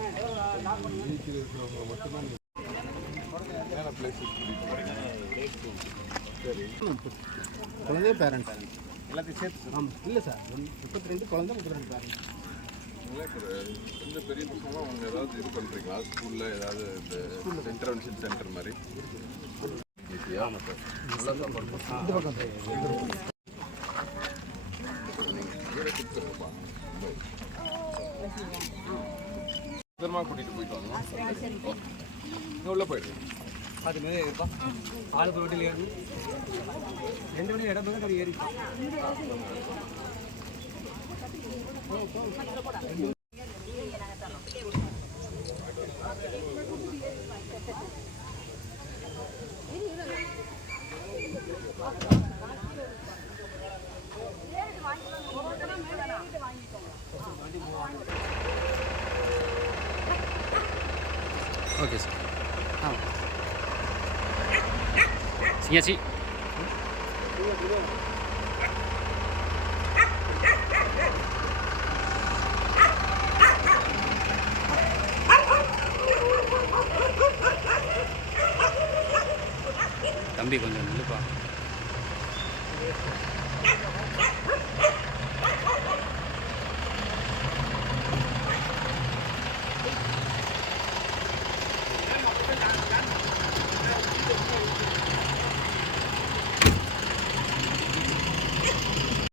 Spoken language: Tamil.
பீச்சில் இருக்கிறவங்க மட்டும்தான் மேலே பிளேஸஸ் கூட்டிகிட்டு போகிறீங்க சரி குழந்தைய பேரண்ட் எல்லாத்தையும் சேர்த்து சார் ஆமாம் இல்லை சார் முப்பத்தி ரெண்டு குழந்தை முப்பத்தி ரெண்டு பேரண்ட் இல்லை இப்போ இந்த பெரிய பசங்களாம் அவங்க ஏதாவது இது பண்ணுறீங்களா ஸ்கூலில் ஏதாவது இந்த இன்டர்வென்ஷன் சென்டர் மாதிரி? சாப்பாடு பண்ணுறோம் இந்த பக்கம் பத்திரமா கூட்டிகிட்டு போயிட்டு வாங்க. உள்ளே போயிடுங்க அது மேலே இருப்பா ஆளுக்கு வீட்டில் ஏறி ரெண்டு மணி இடம் பக்கம் ஏறி ஓகே சார் ஆ சியாச்சி தம்பி கொஞ்சம் நில்லுப்பா